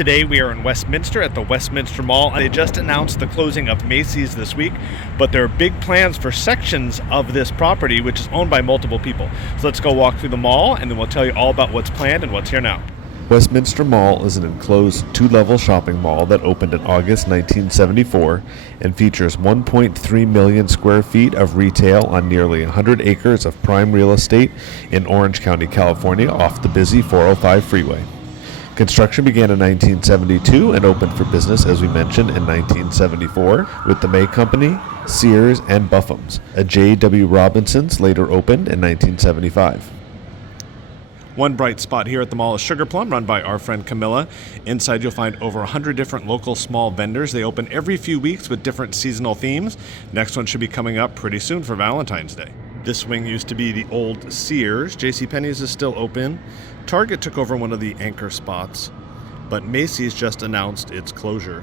Today we are in Westminster at the Westminster Mall. They just announced the closing of Macy's this week, but there are big plans for sections of this property, which is owned by multiple people. So let's go walk through the mall, and then we'll tell you all about what's planned and what's here now. Westminster Mall is an enclosed two-level shopping mall that opened in August 1974 and features 1.3 million square feet of retail on nearly 100 acres of prime real estate in Orange County, California, off the busy 405 freeway. Construction began in 1972 and opened for business, as we mentioned, in 1974 with the May Company, Sears, and Buffum's. A J.W. Robinson's later opened in 1975. One bright spot here at the mall is Sugar Plum, run by our friend Camilla. Inside you'll find over 100 different local small vendors. They open every few weeks with different seasonal themes. Next one should be coming up pretty soon for Valentine's Day. This wing used to be the old Sears. JCPenney's is still open. Target took over one of the anchor spots, but Macy's just announced its closure.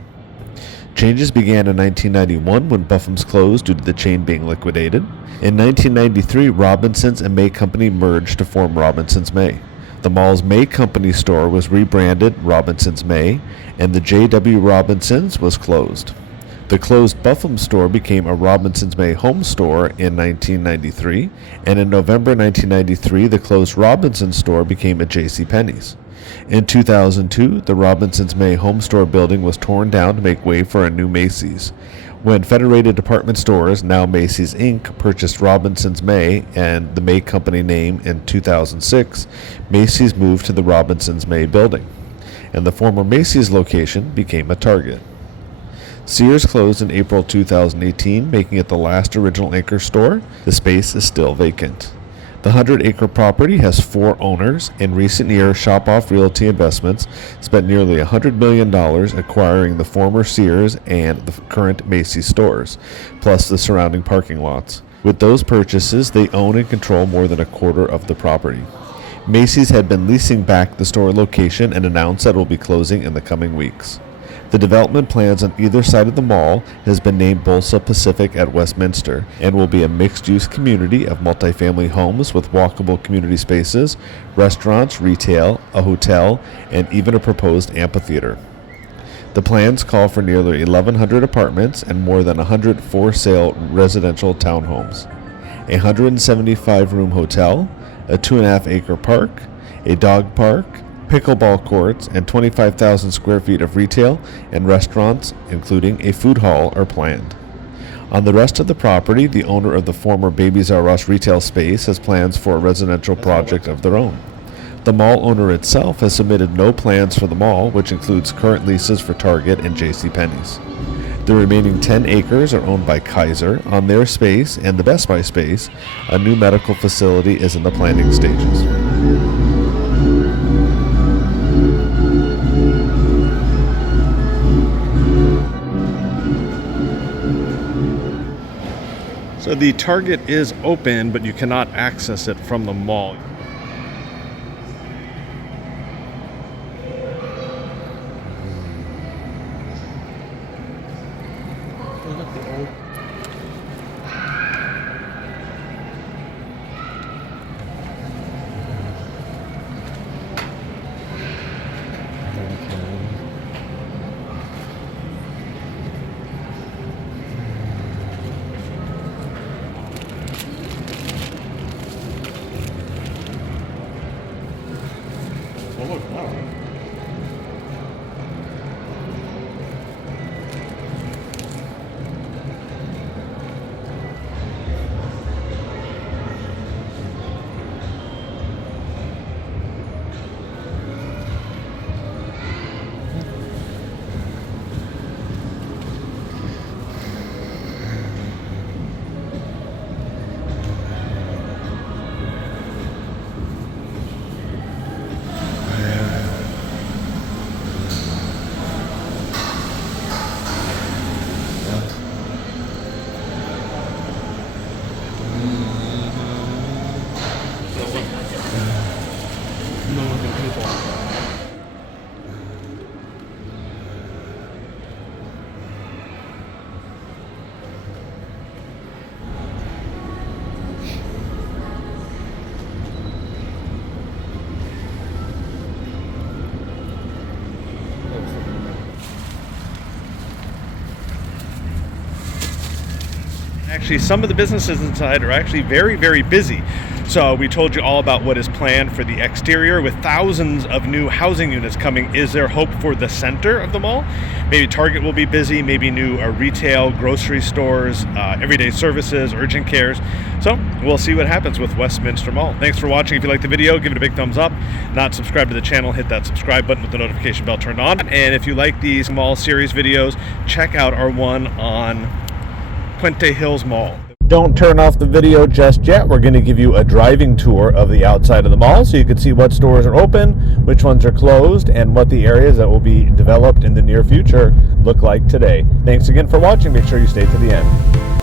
Changes began in 1991 when Buffum's closed due to the chain being liquidated. In 1993, Robinson's and May Company merged to form Robinson's May. The mall's May Company store was rebranded Robinson's May, and the J.W. Robinson's was closed. The closed Buffum store became a Robinson's May home store in 1993, and in November 1993, the closed Robinson's store became a JCPenney's. In 2002, the Robinson's May home store building was torn down to make way for a new Macy's. When Federated Department Stores, now Macy's Inc., purchased Robinson's May and the May Company name in 2006, Macy's moved to the Robinson's May building, and the former Macy's location became a Target. Sears closed in April 2018, making it the last original anchor store. The space is still vacant. The 100-acre property has 4 owners. In recent years, Shop-Off Realty Investments spent nearly $100 million acquiring the former Sears and the current Macy's stores, plus the surrounding parking lots. With those purchases, they own and control more than a quarter of the property. Macy's had been leasing back the store location and announced that it will be closing in the coming weeks. The development plans on either side of the mall has been named Bolsa Pacific at Westminster and will be a mixed-use community of multifamily homes with walkable community spaces, restaurants, retail, a hotel, and even a proposed amphitheater. The plans call for nearly 1,100 apartments and more than 100 for-sale residential townhomes, a 175-room hotel, a 2.5-acre park, a dog park, pickleball courts, and 25,000 square feet of retail and restaurants, including a food hall, are planned. On the rest of the property, the owner of the former Babies R Us retail space has plans for a residential project of their own. The mall owner itself has submitted no plans for the mall, which includes current leases for Target and JCPenney's. The remaining 10 acres are owned by Kaiser. On their space and the Best Buy space, a new medical facility is in the planning stages. So the Target is open, but you cannot access it from the mall. Actually, some of the businesses inside are actually very, very busy. So we told you all about what is planned for the exterior. With thousands of new housing units coming, is there hope for the center of the mall? Maybe Target will be busy, maybe new retail, grocery stores, everyday services, urgent cares. So we'll see what happens with Westminster Mall. Thanks for watching. If you like the video, give it a big thumbs up. Not subscribed to the channel, hit that subscribe button with the notification bell turned on. And if you like these mall series videos, check out our one on Puente Hills Mall. Don't turn off the video just yet. We're going to give you a driving tour of the outside of the mall so you can see what stores are open, which ones are closed, and what the areas that will be developed in the near future look like today. Thanks again for watching. Make sure you stay to the end.